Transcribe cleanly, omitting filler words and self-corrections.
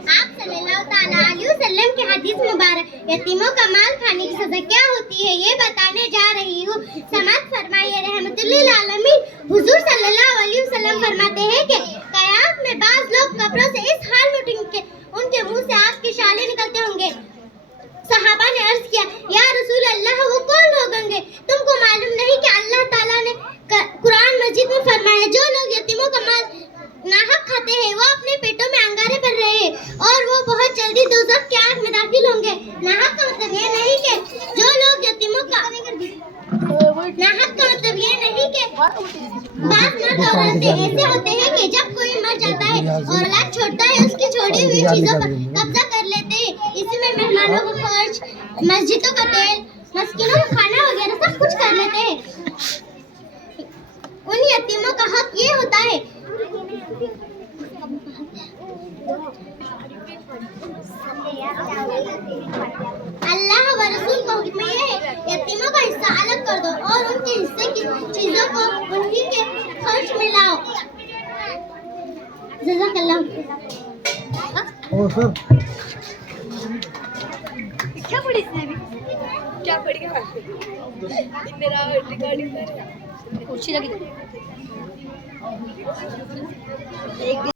آپ صلی اللہ تعالیٰ علیہ وسلم کی حدیث مبارک یتیموں کا مال کھانے کی سزا کیا ہوتی ہے یہ بتانے جا رہی ہوں. سماعت فرمائیے. رحمت للعالمین حضور صلی اللہ علیہ وسلم فرماتے ہیں کہ قیامت میں بعض لوگ قبروں سے اس حال میں اٹھیں کہ ان کے منہ سے آگ کی شعلیں نکلتے ہوں گے. صحابہ نے عرض کیا یا رسول اللہ وہ کون لوگ ہوں گے؟ تم کو معلوم نہیں کہ اللہ تعالیٰ نے قرآن مجید میں فرمایا جو لوگ یتیموں کا مال ناحق کھاتے ہیں وہ اپنے پیٹوں میں انگارے بھر رہے ہیں اور وہ بہت جلدی دوزخ کی آگ میں داخل ہوں گے. ناحق کا مطلب یہ نہیں کہ جو لوگ یتیموں کا ناحق کا مطلب یہ نہیں کہ بعض مرد اور عورتیں ایسے ہوتے ہیں کہ جب کوئی مر جاتا ہے اور اولاد چھوڑتا ہے اس کی چھوڑی ہوئی چیزوں پر قبضہ کر لیتے ہیں. اسی میں مہمانوں کو خرچ مسجدوں کا تیل مسکینوں کا کھانا وغیرہ سب کچھ کر لیتے ہیں. ان یتیموں کا حق یہ ہوتا ہے اللہ و رسول کا حکم یہ ہے یتیموں کا حصہ الگ کر دو اور ان کے حصے کی چیزوں کو انہی کے خرچ میں لاؤ. جزاک اللہ. کیا پڑھی اس نے ابھی؟ کیا پڑھی گا میرا ریکارڈنگ کرچی لگی ایک